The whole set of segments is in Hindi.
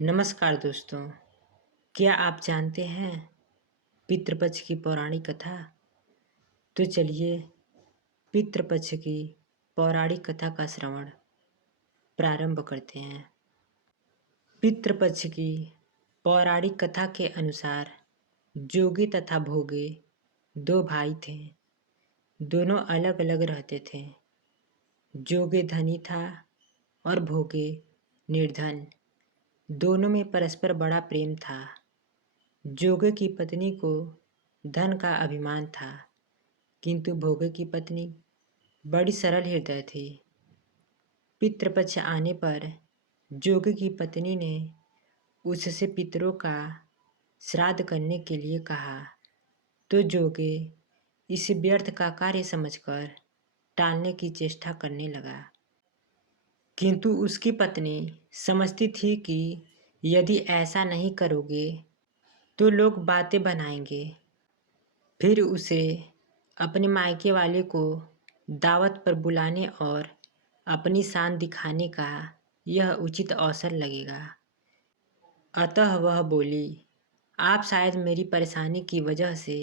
नमस्कार दोस्तों। क्या आप जानते हैं पितृपक्ष की पौराणिक कथा? तो चलिए पितृपक्ष की पौराणिक कथा का श्रवण प्रारंभ करते हैं। पितृपक्ष की पौराणिक कथा के अनुसार जोगी तथा भोगे दो भाई थे। दोनों अलग अलग रहते थे। जोगे धनी था और भोगे निर्धन। दोनों में परस्पर बड़ा प्रेम था। जोगे की पत्नी को धन का अभिमान था, किंतु भोगे की पत्नी बड़ी सरल हृदय थी। पितृपक्ष आने पर जोगे की पत्नी ने उससे पितरों का श्राद्ध करने के लिए कहा, तो जोगे इसे व्यर्थ का कार्य समझकर टालने की चेष्टा करने लगा। किंतु उसकी पत्नी समझती थी कि यदि ऐसा नहीं करोगे तो लोग बातें बनाएंगे। फिर उसे अपने मायके वाले को दावत पर बुलाने और अपनी शान दिखाने का यह उचित अवसर लगेगा। अतः वह बोली, आप शायद मेरी परेशानी की वजह से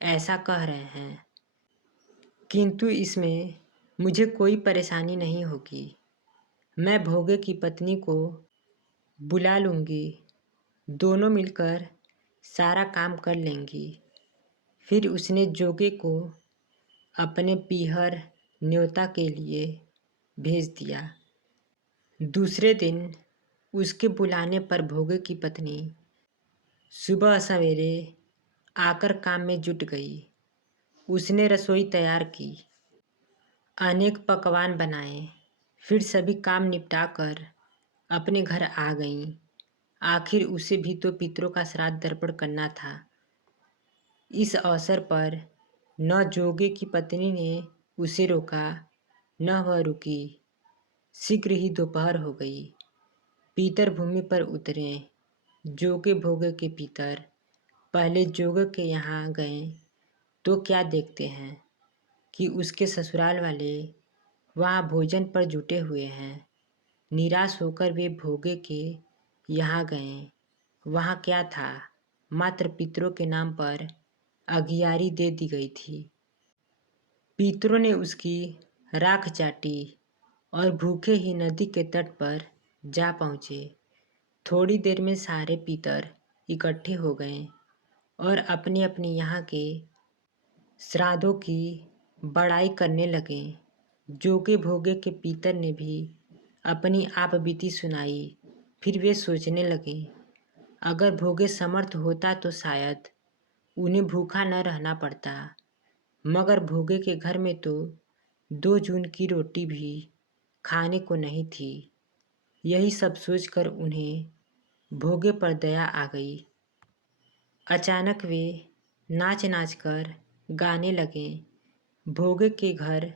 ऐसा कह रहे हैं, किंतु इसमें मुझे कोई परेशानी नहीं होगी। मैं भोगे की पत्नी को बुला लूँगी, दोनों मिलकर सारा काम कर लेंगी। फिर उसने जोगे को अपने पीहर न्योता के लिए भेज दिया। दूसरे दिन उसके बुलाने पर भोगे की पत्नी सुबह सवेरे आकर काम में जुट गई। उसने रसोई तैयार की, अनेक पकवान बनाए, फिर सभी काम निपटाकर अपने घर आ गईं। आखिर उसे भी तो पितरों का श्राद्ध तर्पण करना था। इस अवसर पर न जोगे की पत्नी ने उसे रोका, न वह रुकी। शीघ्र ही दोपहर हो गई। पीतर भूमि पर उतरे। जोगे भोगे के पितर पहले जोगे के यहाँ गए तो क्या देखते हैं कि उसके ससुराल वाले वहाँ भोजन पर जुटे हुए हैं। निराश होकर वे भोगे के यहाँ गए। वहाँ क्या था, मात्र पितरों के नाम पर अगियारी दे दी गई थी। पितरों ने उसकी राख चाटी और भूखे ही नदी के तट पर जा पहुँचे। थोड़ी देर में सारे पितर इकट्ठे हो गए और अपने अपने यहाँ के श्राद्धों की बड़ाई करने लगे। जोगे भोगे के पितर ने भी अपनी आप बीती सुनाई। फिर वे सोचने लगे, अगर भोगे समर्थ होता तो शायद उन्हें भूखा न रहना पड़ता, मगर भोगे के घर में तो 2 जून की रोटी भी खाने को नहीं थी। यही सब सोचकर उन्हें भोगे पर दया आ गई। अचानक वे नाच नाच कर गाने लगे, भोगे के घर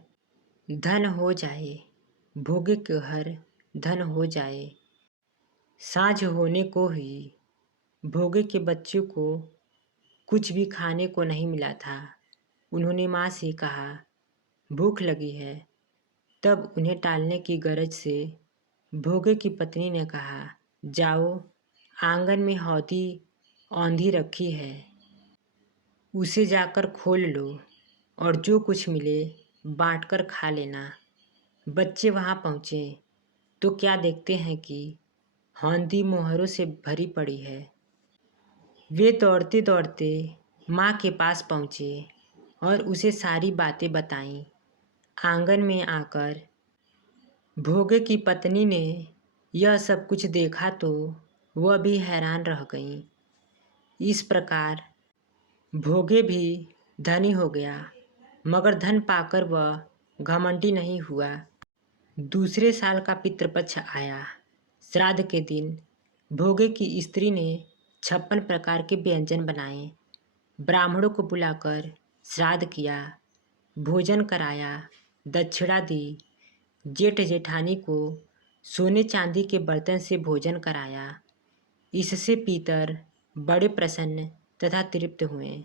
धन हो जाए, भोगे के घर धन हो जाए। साँझ होने को ही भोगे के बच्चों को कुछ भी खाने को नहीं मिला था। उन्होंने माँ से कहा, भूख लगी है। तब उन्हें टालने की गरज से भोगे की पत्नी ने कहा, जाओ, आंगन में हौदी औंधी रखी है, उसे जाकर खोल लो और जो कुछ मिले बाँट कर खा लेना। बच्चे वहाँ पहुँचे तो क्या देखते हैं कि हौदी मोहरों से भरी पड़ी है। वे दौड़ते दौड़ते माँ के पास पहुँचे और उसे सारी बातें बताईं। आंगन में आकर भोगे की पत्नी ने यह सब कुछ देखा तो वह भी हैरान रह गईं। इस प्रकार भोगे भी धनी हो गया, मगर धन पाकर वह घमंडी नहीं हुआ। दूसरे साल का पितृपक्ष आया। श्राद्ध के दिन भोगे की स्त्री ने 56 प्रकार के व्यंजन बनाए। ब्राह्मणों को बुलाकर श्राद्ध किया, भोजन कराया, दक्षिणा दी। जेठ जेठानी को सोने चांदी के बर्तन से भोजन कराया। इससे पितर बड़े प्रसन्न तथा तृप्त हुए।